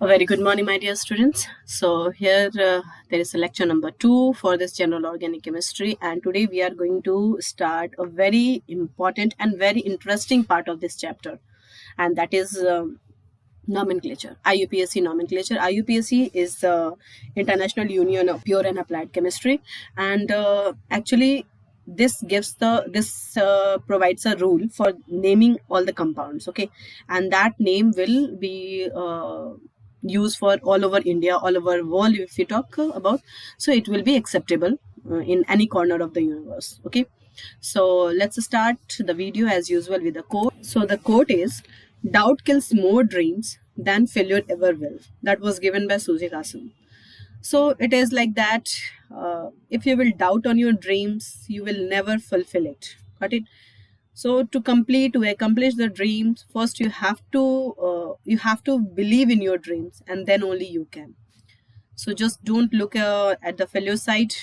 A very good morning, my dear students. So here there is a lecture number 2 for this general organic chemistry, and today we are going to start a very important and very interesting part of this chapter, and that is nomenclature. IUPAC nomenclature. IUPAC is the International Union of Pure and Applied Chemistry, and actually this provides a rule for naming all the compounds. Okay, and that name will be used for all over India, all over world if we talk about. So it will be acceptable in any corner of the universe. Okay, so let's start the video as usual with the quote. So the quote is, "Doubt kills more dreams than failure ever will." That was given by Suzy Kassam. So it is like that. If you will doubt on your dreams, you will never fulfill it. Got it? So to accomplish the dreams, first you have to believe in your dreams, and then only you can. So just don't look at the failure side.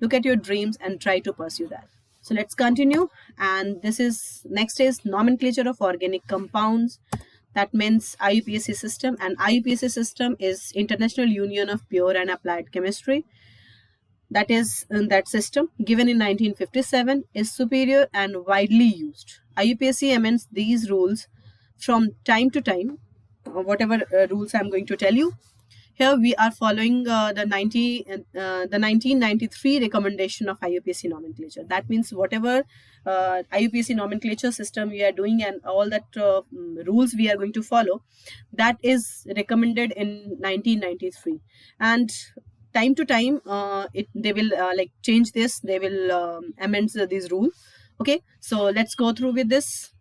Look at your dreams and try to pursue that. So let's continue. And this is next is nomenclature of organic compounds. That means IUPAC system, and IUPAC system is International Union of Pure and Applied Chemistry. That is that system given in 1957 is superior and widely used. IUPAC amends these rules from time to time. Whatever rules I'm going to tell you, here we are following the 1993 recommendation of IUPAC nomenclature. That means whatever IUPAC nomenclature system we are doing and all that rules we are going to follow, that is recommended in 1993. And time to time, they will change this. They will amend these rules. Okay, so let's go through with this.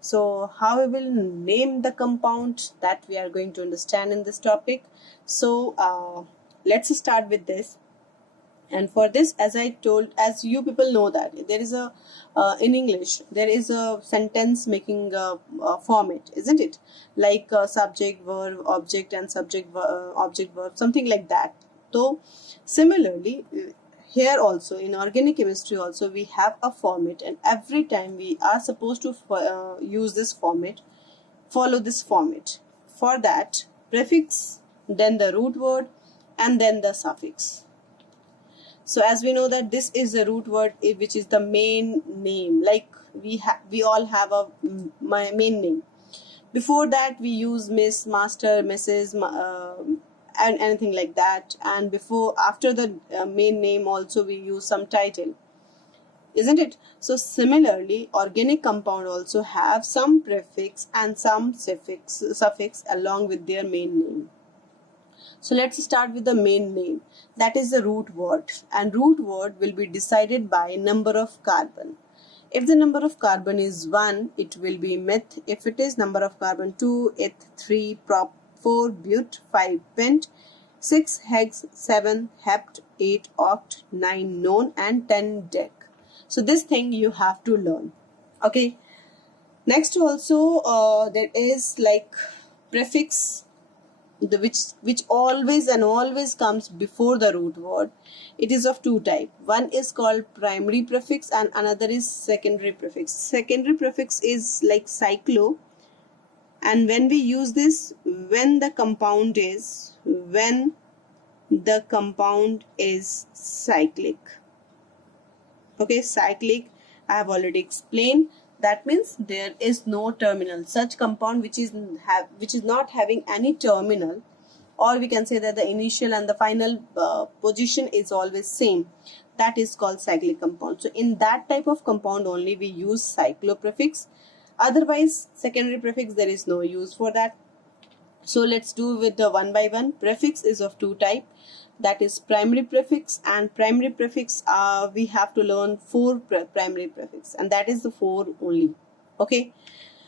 So how we will name the compound, that we are going to understand in this topic. So let's start with this. And for this, as I told, as you people know that there is a in English there is a sentence making format, isn't it? Like subject, verb, object, and subject, object, verb, something like that. So similarly, here also in organic chemistry also we have a format, and every time we are supposed to use this format, follow this format. For that, prefix, then the root word, and then the suffix. So as we know that this is the root word, which is the main name. Like we all have a main name. Before that we use Miss, Master, Mrs, and anything like that. And after the main name also we use some title, isn't it? So similarly, organic compound also have some prefix and some suffix along with their main name. So let's start with the main name. That is the root word, and root word will be decided by number of carbon. If the number of carbon is 1, it will be meth. If it is number of carbon 2, eth, 3, prop, 4, but, 5, pent, 6, hex, 7, hept, 8, oct, 9, non, and 10, dec. So this thing you have to learn. Okay. Next also there is like prefix, which always comes before the root word. It is of two types. One is called primary prefix and another is secondary prefix. Secondary prefix is like cyclo, and when we use this, when the compound is cyclic. Okay, cyclic I have already explained. That means there is no terminal. Such compound which is not having any terminal, or we can say that the initial and the final position is always same, that is called cyclic compound. So in that type of compound only we use cyclo prefix. Otherwise, secondary prefix, there is no use for that. So let's do with the one by one. Prefix is of two type. That is primary prefix, and primary prefix we have to learn 4 primary prefix, and that is the 4 only. Okay,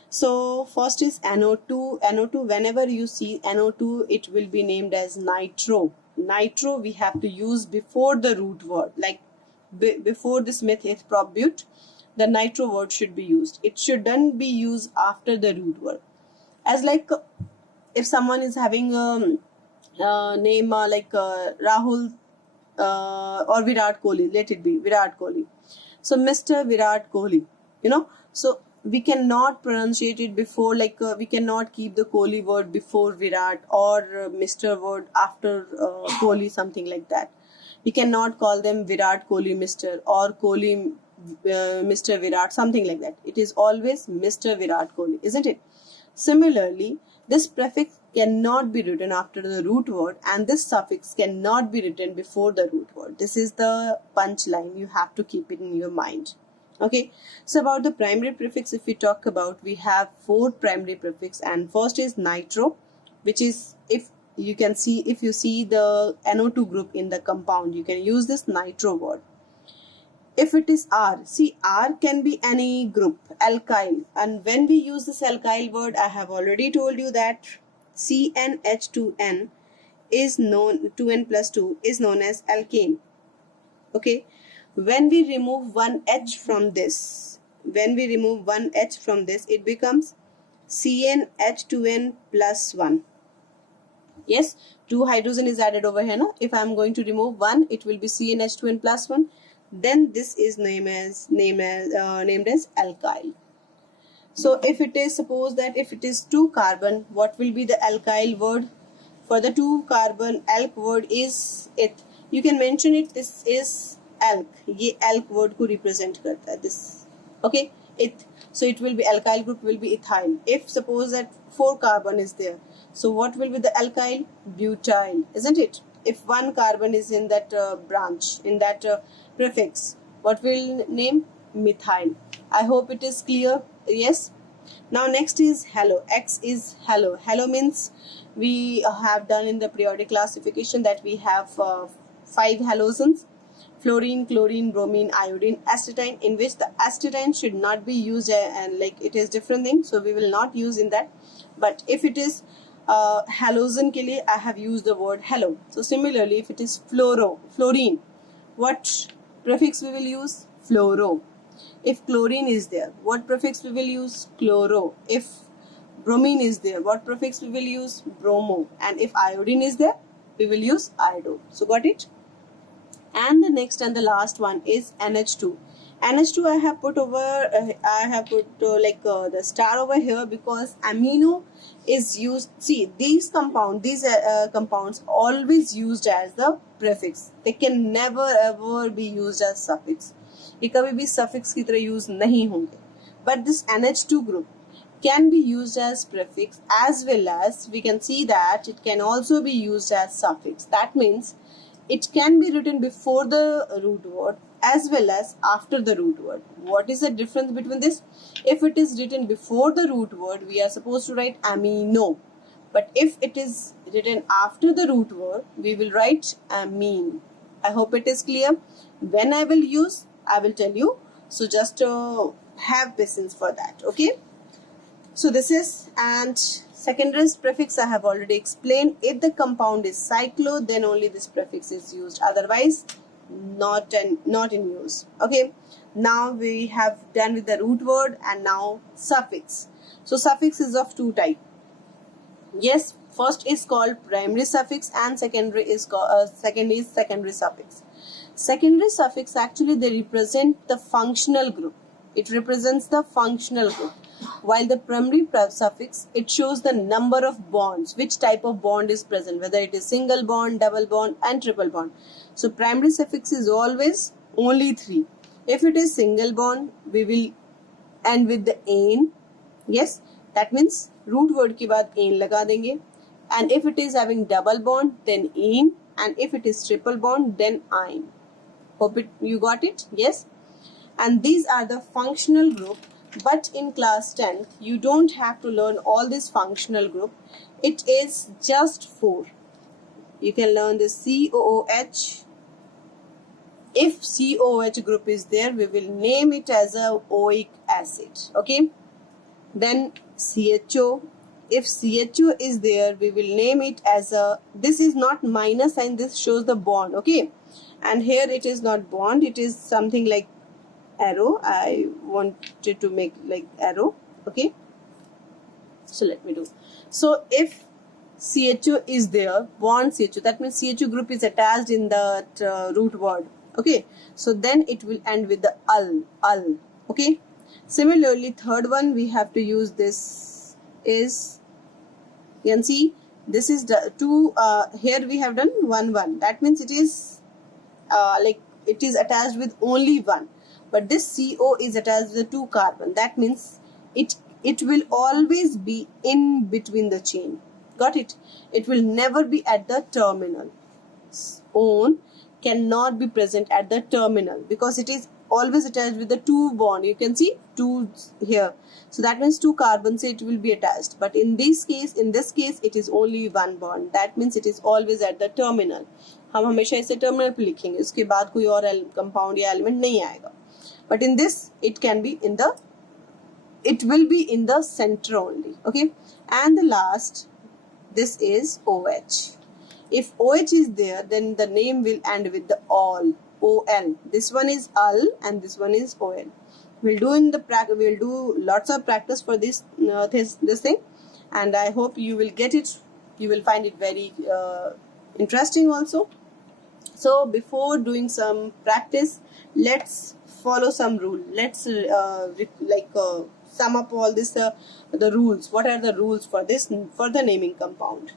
so first is NO2. NO2, whenever you see NO2, it will be named as nitro. Nitro we have to use before the root word, like before this meth, eth, prop, but, the nitro word should be used. It shouldn't be used after the root word. As like if someone is having a name like Rahul or Virat Kohli, let it be Virat Kohli. So Mr. Virat Kohli, so we cannot pronunciate it before, like we cannot keep the Kohli word before Virat, or Mr. word after Kohli, something like that. We cannot call them Virat Kohli Mr. or Kohli Mr. Virat, something like that. It is always Mr. Virat Kohli, isn't it? Similarly, this prefix cannot be written after the root word, and this suffix cannot be written before the root word. This is the punchline. You have to keep it in your mind. Okay, so about the primary prefix, if we talk about, we have 4 primary prefix, and first is nitro, which is, if you can see, if you see the NO2 group in the compound, you can use this nitro word. If it is R, see, R can be any group, alkyl, and when we use this alkyl word, I have already told you that CnH2n is known, 2n plus 2 is known as alkane. Okay, when we remove one H from this, it becomes CnH2n plus 1. Yes, 2 hydrogen is added over here. No? If I am going to remove 1, it will be CnH2n plus 1. Then this is named as alkyl. So if it is, suppose that if it is 2 carbon, what will be the alkyl word? For the 2 carbon, alk word is it. You can mention it, this is alk. ये alk word को represent करता है, this. Okay, it. So it will be, alkyl group will be ethyl. If suppose that 4 carbon is there, so what will be the alkyl? Butyl, isn't it? If 1 carbon is in that branch, in that prefix, what will name? Methyl. I hope it is clear. Yes. Now next is halo. X is halo. Halo means, we have done in the periodic classification that we have 5 halogens: fluorine, chlorine, bromine, iodine, astatine, in which the astatine should not be used, and like it is different thing, so we will not use in that. But if it is halogen ke liye, I have used the word halo. So similarly, if it is fluorine, what prefix we will use? Fluoro. If chlorine is there, what prefix we will use? Chloro. If bromine is there, what prefix we will use? Bromo. And if iodine is there, we will use iodo. So got it? And the next and the last one is NH2. NH2 I have put over, the star over here, because amino is used. See, these compounds always used as the prefix. They can never ever be used as suffix. ये कभी भी suffix की तरह use नहीं होंगे. But this NH2 group can be used as prefix, as well as we can see that it can also be used as suffix. That means it can be written before the root word as well as after the root word. What is the difference between this? If it is written before the root word, we are supposed to write amino. But if it is written after the root word, we will write amine. I hope it is clear. When I will use, I will tell you. So just have patience for that. Okay. So this is, and secondary prefix I have already explained. If the compound is cyclo, then only this prefix is used. Otherwise, not in use. Okay. Now we have done with the root word, and now suffix. So suffix is of 2 types. Yes, first is called primary suffix, and secondary is called secondary suffix. Secondary suffix, actually they represent the functional group. It represents the functional group. While the primary suffix, it shows the number of bonds, which type of bond is present, whether it is single bond, double bond, and triple bond. So primary suffix is always only 3. If it is single bond, we will end with the "ane." Yes, that means root word के बाद "ane" लगा देंगे. And if it is having double bond, then "ene." And if it is triple bond, then "ine." Hope you got it. Yes. And these are the functional group. But in class 10, you don't have to learn all this functional group. It is just 4. You can learn the COOH. If COOH group is there, we will name it as a oic acid. Okay. Then CHO. If CHO is there, we will name it as a, this is not minus sign, this shows the bond. Okay. And here it is not bond, it is something like arrow. I wanted to make like arrow. Okay. So let me do. So if CHO is there, bond CHO, that means CHO group is attached in that root word. Okay. So then it will end with the ul. Okay. Similarly, third one we have to use this is, you can see this is the two, here we have done 1 1, that means it is like it is attached with only one, but this CO is attached with 2 carbon, that means it will always be in between the chain. Got it? It will never be at the terminal. On cannot be present at the terminal because it is always attached with the 2 bond. You can see 2 here, so that means 2 carbons it will be attached, but in this case it is only 1 bond, that means it is always at the terminal. हम हमेशा इसे terminal पे लिखेंगे, उसके बाद कोई और compound या एलिमेंट नहीं आएगा, but in this it can be in the, it will be in the center only. Okay, and the last, this is OH. If OH is there, then the name will end with the OL. This one is UL and this one is OL. We'll do lots of practice for this thing, and I hope you will get it. You will find it very interesting also. So before doing some practice, let's follow some rule. Let's sum up all this the rules. What are the rules for this, for the naming compound?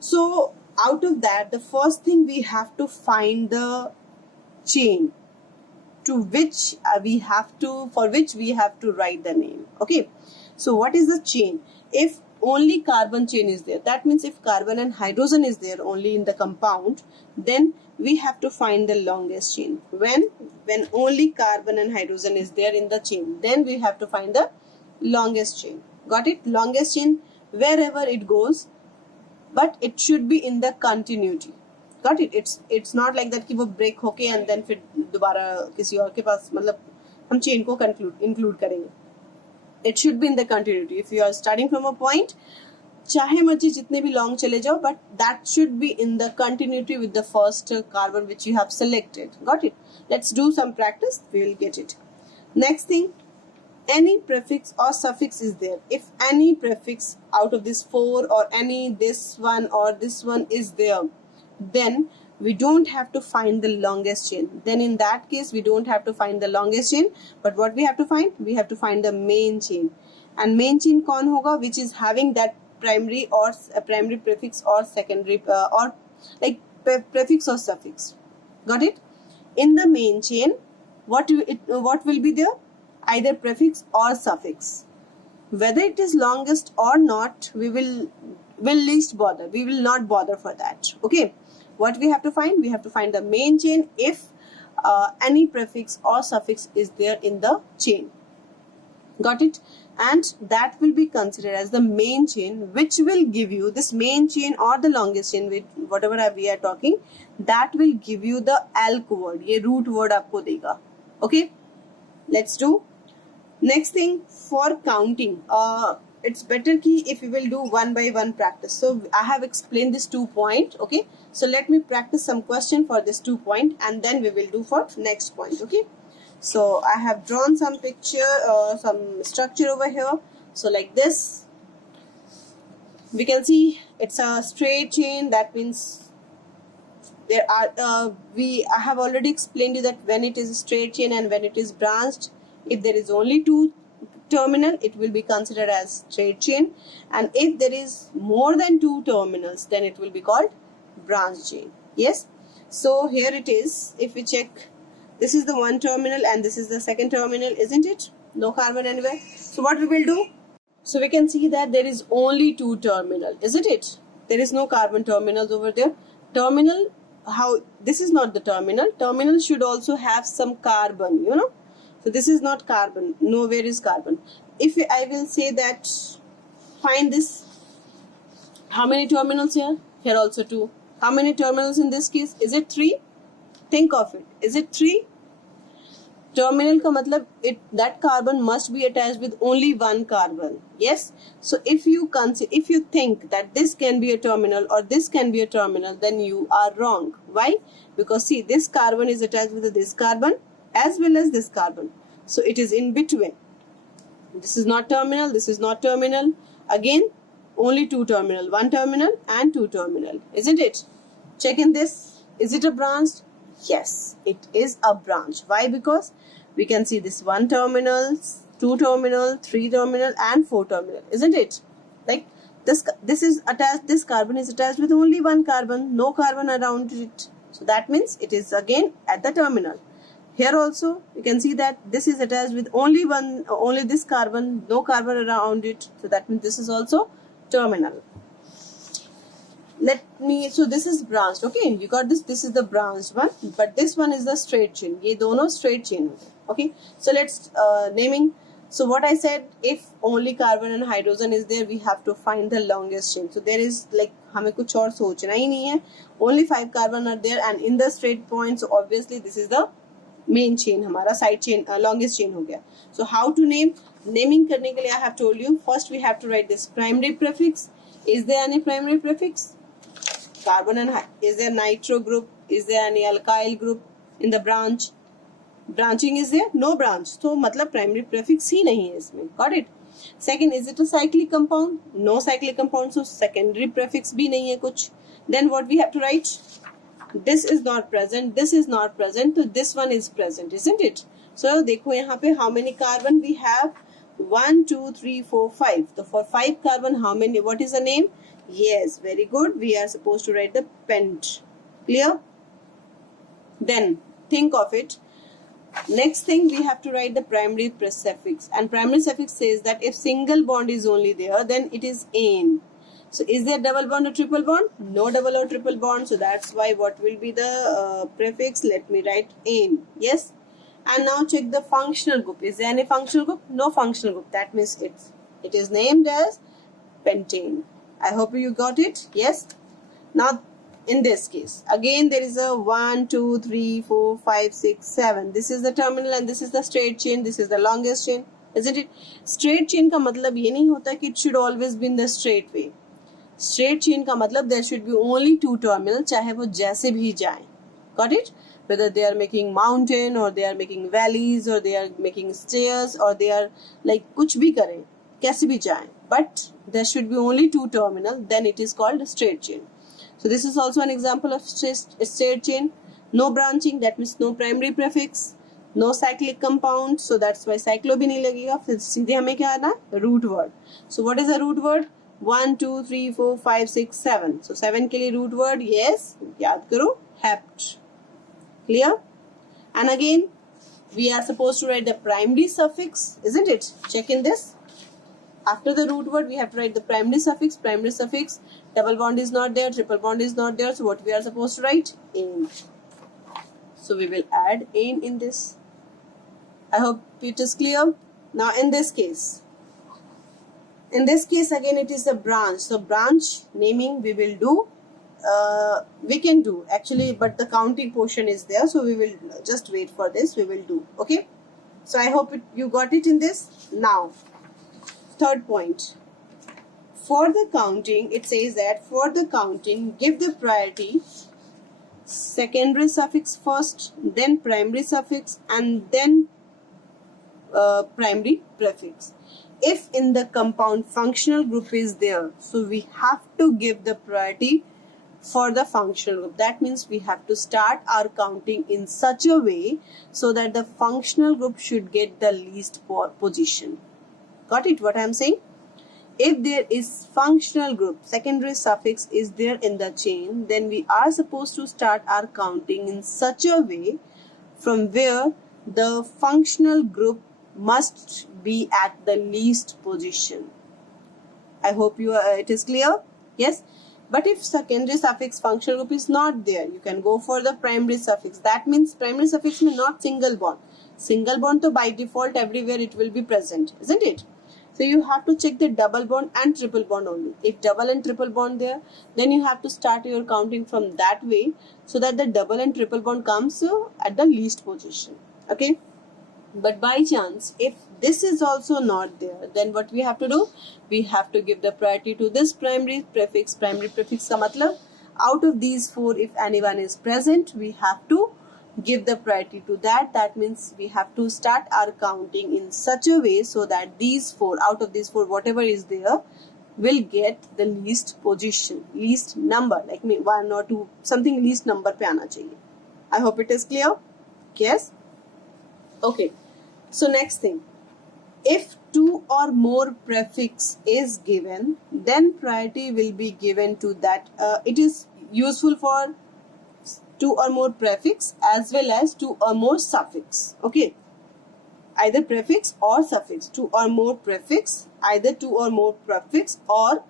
So out of that, the first thing we have to find the chain to which for which we have to write the name. Okay, so what is the chain? If only carbon chain is there, that means if carbon and hydrogen is there only in the compound, then we have to find the longest chain. When only carbon and hydrogen is there in the chain, then we have to find the longest chain. Got it? Longest chain wherever it goes, but it should be in the continuity. Got it? It's not like that कि वो break होके and then फिर दोबारा किसी और के पास, मतलब हम chain को include करेंगे. It should be in the continuity. If you are starting from a point, चाहे मर्जी जितने भी long चले जाओ, but that should be in the continuity with the first carbon which you have selected. Got it? Let's do some practice. We will get it. Next thing, any prefix or suffix is there. If any prefix out of this 4 or any this one or this one is there, then we don't have to find the longest chain. Then in that case, we don't have to find the longest chain, but what we have to find? We have to find the main chain. And main chain कौन होगा? Which is having that primary or primary prefix or secondary or like prefix or suffix. Got it? In the main chain, what will be there? Either prefix or suffix. Whether it is longest or not, we will least bother. We will not bother for that. Okay. What we have to find? We have to find the main chain if any prefix or suffix is there in the chain. Got it? And that will be considered as the main chain, which will give you this main chain or the longest chain, with whatever we are talking, that will give you the alk word. ये root word आपको देगा. Okay. Let's do. Next thing, for counting, it's better ki if we will do one by one practice. So I have explained this 2 point. Okay, so let me practice some question for this 2 point, and then we will do for next point. Okay, so I have drawn some picture, some structure over here. So like this, we can see it's a straight chain. That means there are I have already explained you that when it is a straight chain and when it is branched, if there is only 2 terminal, it will be considered as straight chain, and if there is more than 2 terminals, then it will be called branch chain. Yes, so here it is. If we check, this is the 1 terminal and this is the 2nd terminal, isn't it? No carbon anywhere. So what we will do? So we can see that there is only 2 terminal, isn't it? There is no carbon terminals over there. Terminal, how this is not the terminal. Terminal should also have some carbon, you know. So this is not carbon. Nowhere is carbon. If I will say that, find this. How many terminals here? Here also 2. How many terminals in this case? Is it 3? Think of it. Is it 3? Terminal ka matlab that carbon must be attached with only 1 carbon. Yes. So if you think that this can be a terminal or this can be a terminal, then you are wrong. Why? Because see, this carbon is attached with this carbon as well as this carbon. So it is in between. This is not terminal. This is not terminal. Again, only 2 terminal. 1 terminal and 2 terminal. Isn't it? Check in this. Is it a branch? Yes, it is a branch. Why? Because We can see this 1 terminal, 2 terminal, 3 terminal and 4 terminal, isn't it? Like this is attached, this carbon is attached with only one carbon, no carbon around it. So that means it is again at the terminal. Here also you can see that this is attached with only this carbon, no carbon around it. So that means this is also terminal. So this is branched. Okay, you got this. This is the branched one, but this one is the straight chain. ये दोनों straight chain होते हैं. Okay, so let's naming. So what I said, if only carbon and hydrogen is there, we have to find the longest chain. So there is like हमें कुछ और सोचना ही नहीं है. Only 5 carbon are there and in the straight point. So obviously this is the main chain, हमारा side chain, longest chain हो गया. So how to name? Naming करने के लिए I have told you. First we have to write this primary prefix. Is there any primary prefix? Carbon and is there nitro group? Is there any alkyl group in the branch? Branching is there? No branch. So मतलब primary prefix ही नहीं है इसमें. Got it? Second, is it a cyclic compound? No cyclic compound. So secondary prefix भी नहीं है कुछ. Then what we have to write? This is not present. This is not present. So this one is present, isn't it? So देखो यहाँ पे how many carbon we have? 1, 2, 3, 4, 5. So for 5 carbon, how many? What is the name? Yes, very good. We are supposed to write the pent. Clear? Then think of it. Next thing, we have to write the primary suffix. And primary suffix says that if single bond is only there, then it is ane. So is there double bond or triple bond? No double or triple bond. So that's why what will be the prefix? Let me write ane. Yes. And now check the functional group. Is there any functional group? No functional group. That means it is named as pentane. I hope you got it. Yes. Now in this case, again there is a 1, 2, 3, 4, 5, 6, 7. This is the terminal and this is the straight chain. This is the longest chain, isn't it? Straight chain का मतलब ये नहीं होता कि it should always be in the straight way. Straight chain का मतलब there should be only 2 terminal, चाहे वो जैसे भी जाएं. Got it? Whether they are making mountain or they are making valleys or they are making stairs or they are like कुछ भी करें, कैसे भी जाएं. But there should be only 2 terminal. Then it is called a straight chain. So this is also an example of straight chain. No branching, that means no primary prefix. No cyclic compound, so that's why cyclo भी नहीं लगेगा. फिर सीधे हमें क्या आना? Root word. So what is a root word? 1, 2, 3, 4, 5, 6, 7. So 7 के लिए root word, yes, याद करो, hept. Clear? And again, we are supposed to write the primary suffix, isn't it? Check in this. After the root word, we have to write the primary suffix. Primary suffix, double bond is not there, triple bond is not there. So what we are supposed to write? Ane. So we will add ane in this. I hope it is clear. Now in this case again it is the branch. So branch naming we will do. We can do actually, but the counting portion is there. So we will just wait for this. We will do. Okay. So I hope you got it in this. Now, third point. For the counting, it says that for the counting, give the priority secondary suffix first, then primary suffix, and then primary prefix. If in the compound functional group is there, so we have to give the priority for the functional group. That means we have to start our counting in such a way so that the functional group should get the least position. Got it what I am saying? If there is functional group, secondary suffix is there in the chain, then we are supposed to start our counting in such a way from where the functional group must be at the least position. I hope it is clear. Yes. But if secondary suffix functional group is not there, you can go for the primary suffix. That means primary suffix means not single bond. Single bond to by default everywhere it will be present, isn't it? So you have to check the double bond and triple bond only. If double and triple bond there, then you have to start your counting from that way so that the double and triple bond comes at the least position. Okay. But by chance, if this is also not there, then what we have to do? We have to give the priority to this primary prefix. Primary prefix ka matlab, out of these 4, if anyone is present, we have to give the priority to that. That means we have to start our counting in such a way so that these 4, out of these 4, whatever is there, will get the least position, least number, like 1 or 2, something least number pe aana chahiye. I hope it is clear. Yes. Okay. So next thing, if two or more prefix is given, then priority will be given to that. It is useful for two or more prefix as well as two or more suffix. Okay, either prefix or suffix. Two or more prefix, either two or more prefix or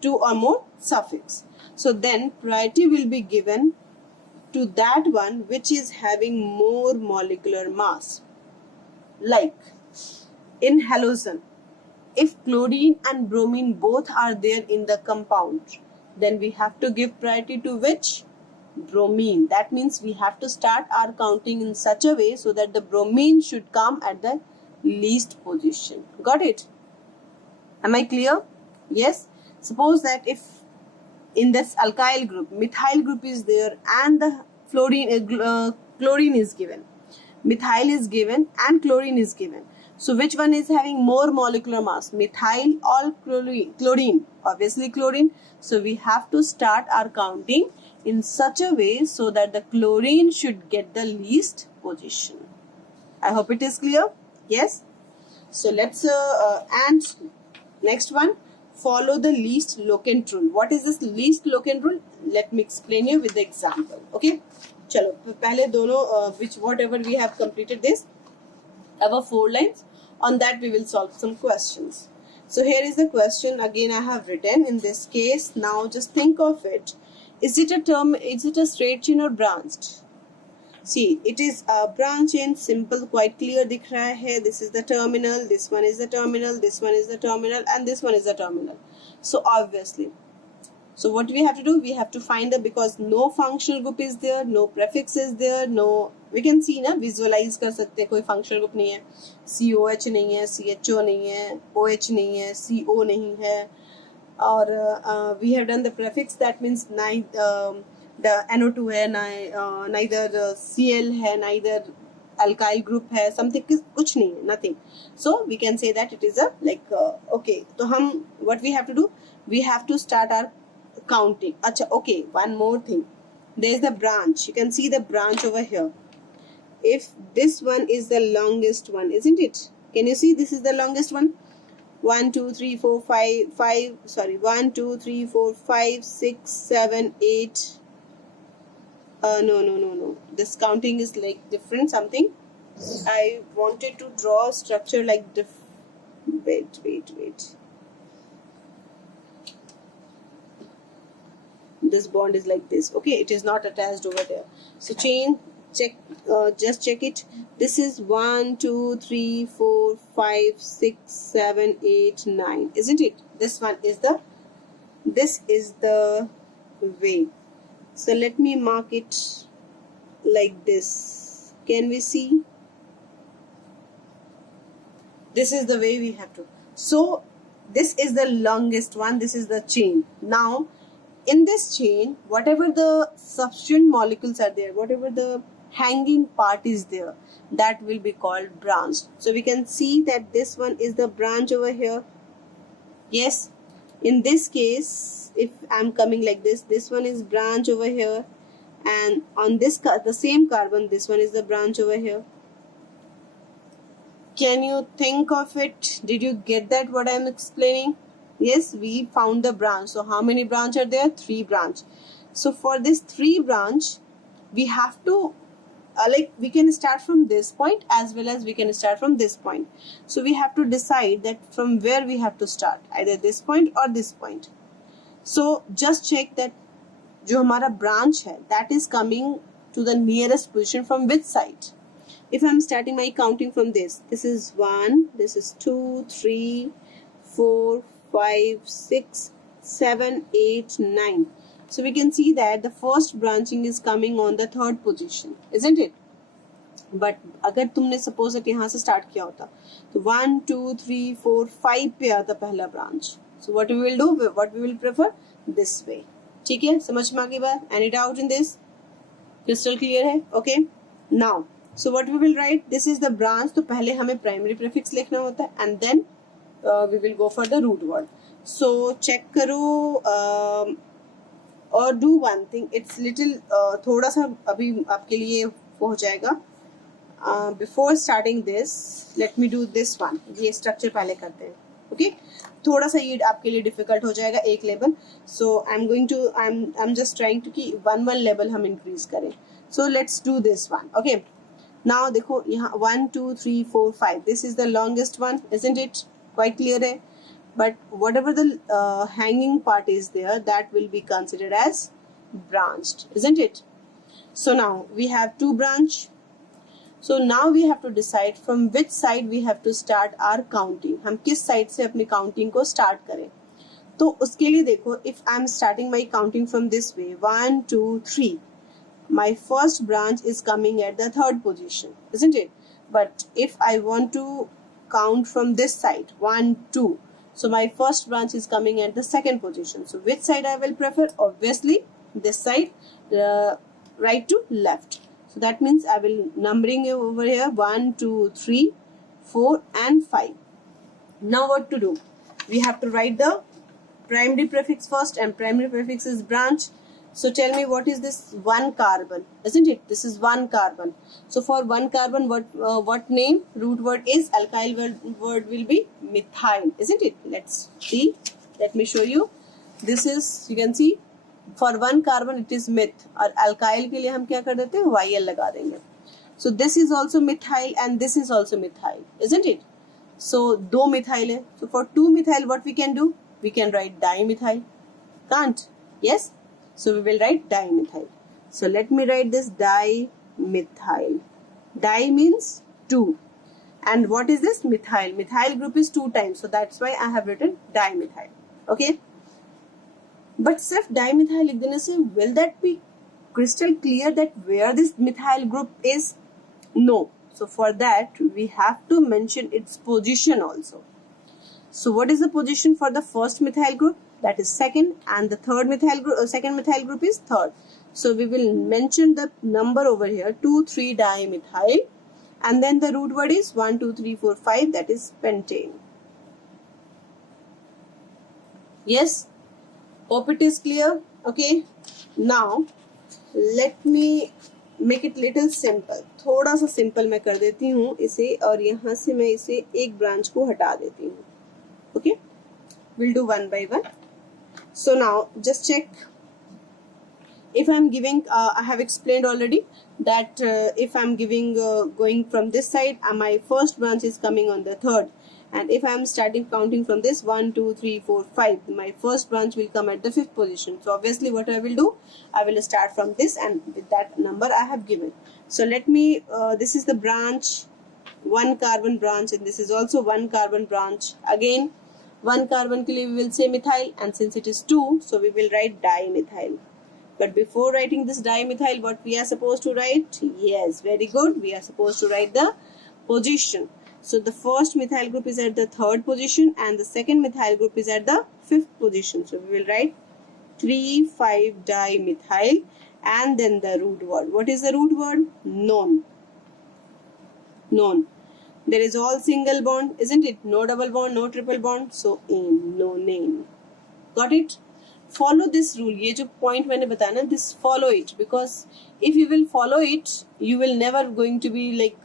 two or more suffix. So then priority will be given to that one which is having more molecular mass. Like in halogen, if chlorine and bromine both are there in the compound, then we have to give priority to which? Bromine. That means we have to start our counting in such a way so that the bromine should come at the least position. Got it? Am I clear? Yes. Suppose that if in this alkyl group, methyl group is there and the chlorine is given, methyl is given and chlorine is given. So which one is having more molecular mass, methyl or chlorine? Obviously chlorine. So we have to start our counting in such a way so that the chlorine should get the least position. I hope it is clear. Yes. So let's and next one, follow the least locant rule. What is this least locant rule? Let me explain you with the example. Okay. चलो पहले दोनों which whatever we have completed this, our 4 lines, on that we will solve some questions. So here is the question again I have written in this case. Now just think of it. Is it a term? Is it a straight chain or branched? See, it is a branch chain, simple, quite clear दिख रहा है. This is the terminal, this one is the terminal, this one is the terminal, and this one is the terminal. So obviously, so what we have to do, we have to find the, because no functional group is there, no prefix is there, no, we can see ना, visualize कर सकते हैं, कोई functional group नहीं है, COH नहीं है, CHO नहीं है, OH नहीं है, CO नहीं है, और we have done the prefix, that means the NO2 है, neither Cl है, neither alkyl group है, something कुछ नहीं है, nothing. So we can say that it is a like okay. तो हम what we have to do, we have to start our counting. अच्छा, okay, one more thing. There is the branch. You can see the branch over here. If this one is the longest one, isn't it? Can you see this is the longest one? 1 2 3 4 5 sorry 1 2 3 4 5 6 7 8 no, this counting is like different something. I wanted to draw a structure like wait, this bond is like this. Okay, it is not attached over there. So chain, check, just check it. This is 1 2 3 4 5 6 7 8 9, isn't it? This one is the, this is the way. So let me mark it like this. Can we see? This is the way we have to. So this is the longest one. This is the chain. Now in this chain, whatever the substituent molecules are there, whatever the hanging part is there, that will be called branch. So we can see that this one is the branch over here. Yes. In this case, if I'm coming like this, this one is branch over here, and on this the same carbon, this one is the branch over here. Can you think of it? Did you get that what I'm explaining? Yes, we found the branch. So how many branch are there? 3 branch. So for this 3 branch, we have to like we can start from this point as well as we can start from this point. So we have to decide that from where we have to start, either this point or this point. So just check that जो हमारा branch है, that is coming to the nearest position from which side. If I'm starting my counting from this is 1, this is 2, 3, 4, 5, 6, 7, 8, 9. So we can see that the first branching is coming on the 3rd position, isn't it? But अगर तुमने suppose that यहाँ से start किया होता, तो 1, 2, 3, 4, 5 पे आता पहला branch. So what we will do, what we will prefer, this way. ठीक है, समझ में आ गई बात? Any doubt in this? Crystal clear है? Okay. Now, so what we will write? This is the branch. तो पहले हमें primary prefix लिखना होता है, and then we will go for the root word. So check करो और do one thing. It's little थोड़ा सा अभी आपके लिए हो जाएगा. Before starting this, let me do this one. ये structure पहले करते हैं. Okay? थोड़ा सा ये आपके लिए difficult हो जाएगा एक level. So I'm just trying to कि one level हम increase करें. So let's do this one. Okay? Now देखो यहाँ 1 2 3 4 5. This is the longest one, isn't it? Quite clear है. But whatever the hanging part is there, that will be considered as branched, isn't it? So now we have two branch. So now we have to decide from which side we have to start our counting. हम किस side से अपनी counting को start करें. तो उसके लिए देखो, if I am starting my counting from this way, 1 2 3, my first branch is coming at the third position, isn't it? But if I want to count from this side, 1 2, so my first branch is coming at the second position. So which side I will prefer? Obviously this side, right to left. So that means I will numbering over here 1 2 3 4 and 5. Now what to do? We have to write the primary prefix first, and primary prefix is branch. So tell me, what is this one carbon, isn't it? This is one carbon. So for one carbon, what name? Root word is alkyl word will be methyl, isn't it? Let's see. Let me show you. This is, you can see, for one carbon it is meth, और alkyl के लिए हम क्या कर देते हैं? YL लगा देंगे. So this is also methyl and this is also methyl, isn't it? So दो methyl है. So for two methyl, what we can do? We can write dimethyl. Can't? Yes? So we will write dimethyl. So let me write this dimethyl. Di means two. And what is this? Methyl. Methyl group is 2 times. So that's why I have written dimethyl. Okay? But सिर्फ dimethyl लिख देने से, will that be crystal clear that where this methyl group is? No. So for that we have to mention its position also. So what is the position for the first methyl group? That is second, and the third methyl group, second methyl group is third. So we will mention the number over here, 2 3 dimethyl, and then the root word is 1 2 3 4 5, that is pentane. Yes? Hope it is clear. Okay, now let me make it little simple. थोड़ा सा simple मैं कर देती हूँ इसे, और यहाँ से मैं इसे एक branch को हटा देती हूँ. Okay, we'll do one by one. So now just check. If I'm giving, I have explained already that if I'm giving going from this side, my first branch is coming on the third. And if I am starting counting from this 1 2 3 4 5, my first branch will come at the 5th position. So obviously what I will do, I will start from this and with that number I have given. So let me, this is the branch, one carbon branch, and this is also one carbon branch. Again, one carbon ke liye we will say methyl, and since it is 2, so we will write dimethyl. But before writing this dimethyl, what we are supposed to write? Yes, very good. We are supposed to write the position. So the first methyl group is at the third position and the second methyl group is at the 5th position. So we will write 3,5-dimethyl and then the root word. What is the root word? Non. Non. There is all single bond, isn't it? No double bond, no triple bond. So ane, nonane. Got it? Follow this rule. ये जो point मैंने बताया ना, this follow it, because if you will follow it, you will never going to be like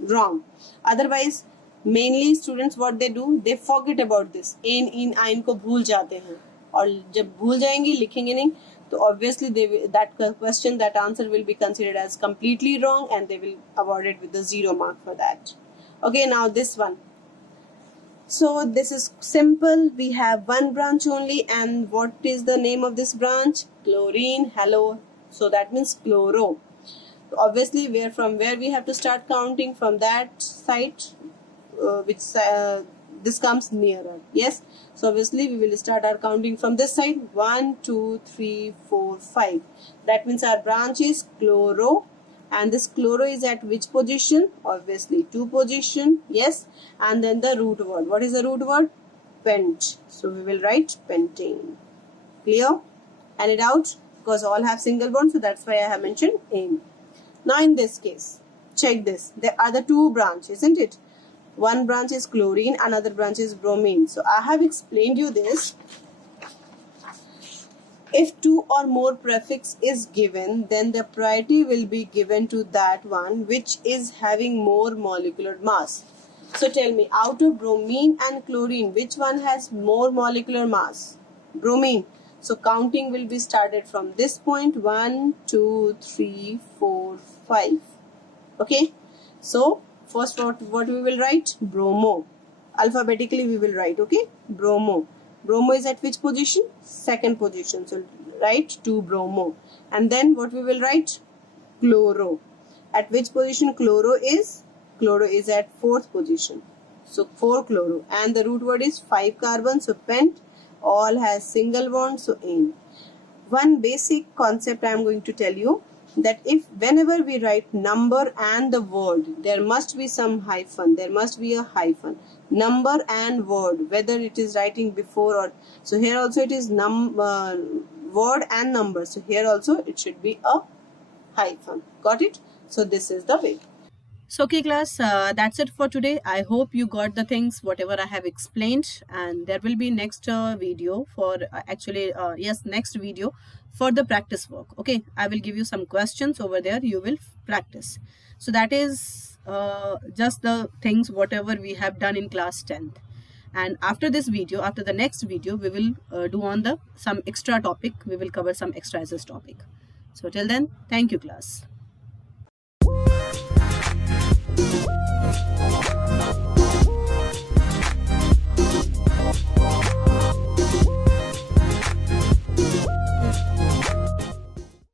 wrong. Otherwise, mainly students what they do, they forget about this. In आइन को भूल जाते हैं, और जब भूल जाएंगे लिखेंगे नहीं, तो obviously that question, that answer will be considered as completely wrong and they will award it with the 0 mark for that. Okay, now this one. So this is simple. We have one branch only, and what is the name of this branch? Chlorine. Hello. So that means chloro. Obviously, from where we have to start counting, from that side, which this comes nearer. Yes. So obviously we will start our counting from this side. 1 2 3 4 5. That means our branch is chloro. And this chloro is at which position? Obviously 2 position. Yes. And then the root word. What is the root word? Pent. So we will write pentane. Clear? Any doubt? Because all have single bond, so that's why I have mentioned ane. Now in this case, check this. There are the 2 branches, isn't it? One branch is chlorine, another branch is bromine. So I have explained you this. If two or more prefix is given, then the priority will be given to that one which is having more molecular mass. So tell me, out of bromine and chlorine, which one has more molecular mass? Bromine. So counting will be started from this point. 1, 2, 3, 4, 5. Okay. So first what we will write? Bromo. Alphabetically we will write. Okay. Bromo. Bromo is at which position? Second position. So write 2 bromo. And then what we will write? Chloro. At which position chloro is? Chloro is at fourth position. So 4 chloro. And the root word is 5 carbon. So pent. All has single bond. So ene. One basic concept I am going to tell you, that if whenever we write number and the word, there must be some hyphen. There must be a hyphen. Number and word, whether it is writing before or, so here also it is word and number. So here also it should be a hyphen. Got it? So this is the way. So, okay, class, that's it for today. I hope you got the things, whatever I have explained, and there will be next video for next video for the practice work. Okay, I will give you some questions over there. You will practice. So that is just the things whatever we have done in class 10th. And after this video, after the next video, we will do on the some extra topic. We will cover some exercises topic. So till then, thank you, class.